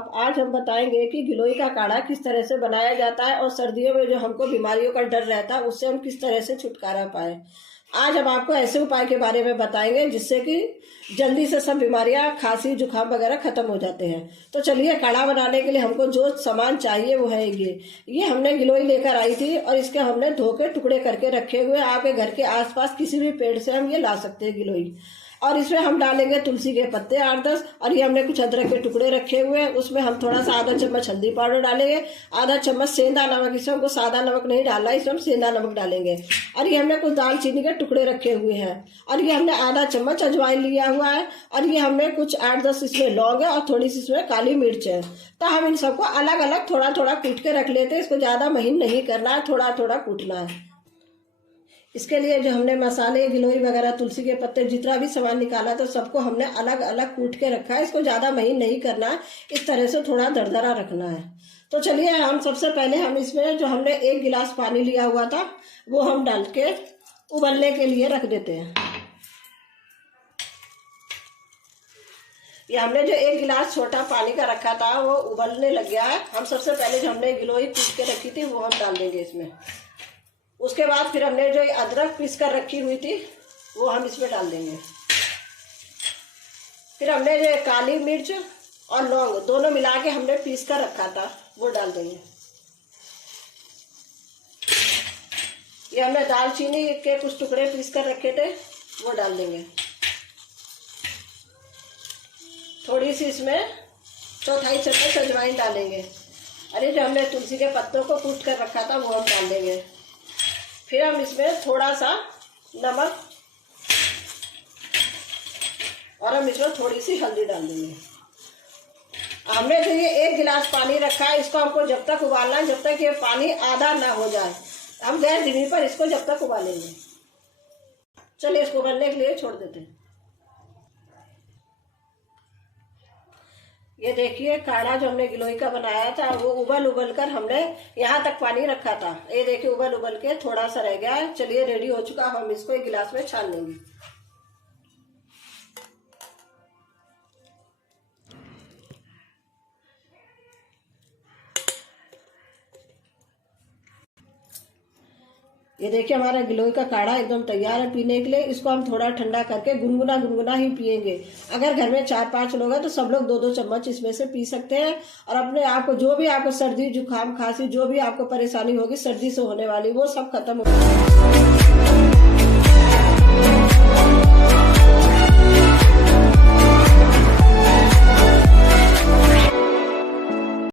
आप। आज हम बताएंगे कि गिलोय का काढ़ा किस तरह से बनाया जाता है और सर्दियों में जो हमको बीमारियों का डर रहता है उससे हम किस तरह से छुटकारा पाए। आज हम आपको ऐसे उपाय के बारे में बताएंगे जिससे कि जल्दी से सब बीमारियां, खांसी, जुकाम वगैरह खत्म हो जाते हैं। तो चलिए, काढ़ा बनाने के लिए हमको जो सामान चाहिए वो है ये हमने गिलोय लेकर आई थी और इसके हमने धो के टुकड़े करके रखे हुए। आपके घर के आसपास किसी भी पेड़ से हम ये ला सकते हैं गिलोय। और इसमें हम डालेंगे तुलसी के पत्ते 8-10, और ये हमने कुछ अदरक के टुकड़े रखे हुए हैं। उसमें हम थोड़ा सा आधा चम्मच हल्दी पाउडर डालेंगे, आधा चम्मच सेंधा नमक, इसमें हमको सादा नमक नहीं डालना है, इसमें हम सेंधा नमक डालेंगे। और ये हमने कुछ दालचीनी के टुकड़े रखे हुए हैं, और ये हमने आधा चम्मच अजवाइन लिया हुआ है, और ये हमने कुछ 8-10 इसमें लौंग है और थोड़ी सी इसमें काली मिर्च है। तो हम इन सबको अलग अलग थोड़ा थोड़ा कूट के रख लेते हैं। इसको ज़्यादा महीन नहीं करना है, थोड़ा थोड़ा कूटना है। इसके लिए जो हमने मसाले, गिलोय वगैरह, तुलसी के पत्ते, जितना भी सामान निकाला तो सबको हमने अलग अलग कूट के रखा है। इसको ज़्यादा महीन नहीं करना है, इस तरह से थोड़ा दरदरा रखना है। तो चलिए, हम सबसे पहले हम इसमें जो हमने 1 गिलास पानी लिया हुआ था वो हम डाल के उबलने के लिए रख देते हैं। ये हमने जो 1 गिलास छोटा पानी का रखा था वो उबलने लग गया है। हम सबसे पहले जो हमने गिलोय कूट के रखी थी वो हम डाल देंगे इसमें। उसके बाद फिर हमने जो अदरक पीस कर रखी हुई थी वो हम इसमें डाल देंगे। फिर हमने जो काली मिर्च और लौंग दोनों मिला के हमने पीस कर रखा था वो डाल देंगे। ये हमने दालचीनी के कुछ टुकड़े पीस कर रखे थे वो डाल देंगे। थोड़ी सी इसमें 1/4 चम्मच अजवाइन डालेंगे। अरे जो हमने तुलसी के पत्तों को कूट कर रखा था वो हम डाल देंगे। फिर हम इसमें थोड़ा सा नमक और हम इसमें थोड़ी सी हल्दी डाल देंगे। हमने जो ये 1 गिलास पानी रखा है इसको हमको जब तक उबालना है जब तक ये पानी आधा ना हो जाए। हम गैस धीमी पर इसको जब तक उबालेंगे। चलिए, इसको उबलने के लिए छोड़ देते हैं। ये देखिए, काढ़ा जो हमने गिलोय का बनाया था वो उबल कर हमने यहाँ तक पानी रखा था। ये देखिए, उबल के थोड़ा सा रह गया है। चलिए, रेडी हो चुका। हम इसको 1 गिलास में छान लेंगे। ये देखिए, हमारा गिलोय का काढ़ा एकदम तैयार है पीने के लिए। इसको हम थोड़ा ठंडा करके गुनगुना ही पियेंगे। अगर घर में 4-5 लोग हैं तो सब लोग 2-2 चम्मच इसमें से पी सकते हैं। और अपने आप को जो भी आपको सर्दी, जुकाम, खांसी, जो भी आपको परेशानी होगी सर्दी से होने वाली, वो सब खत्म हो जाएगी।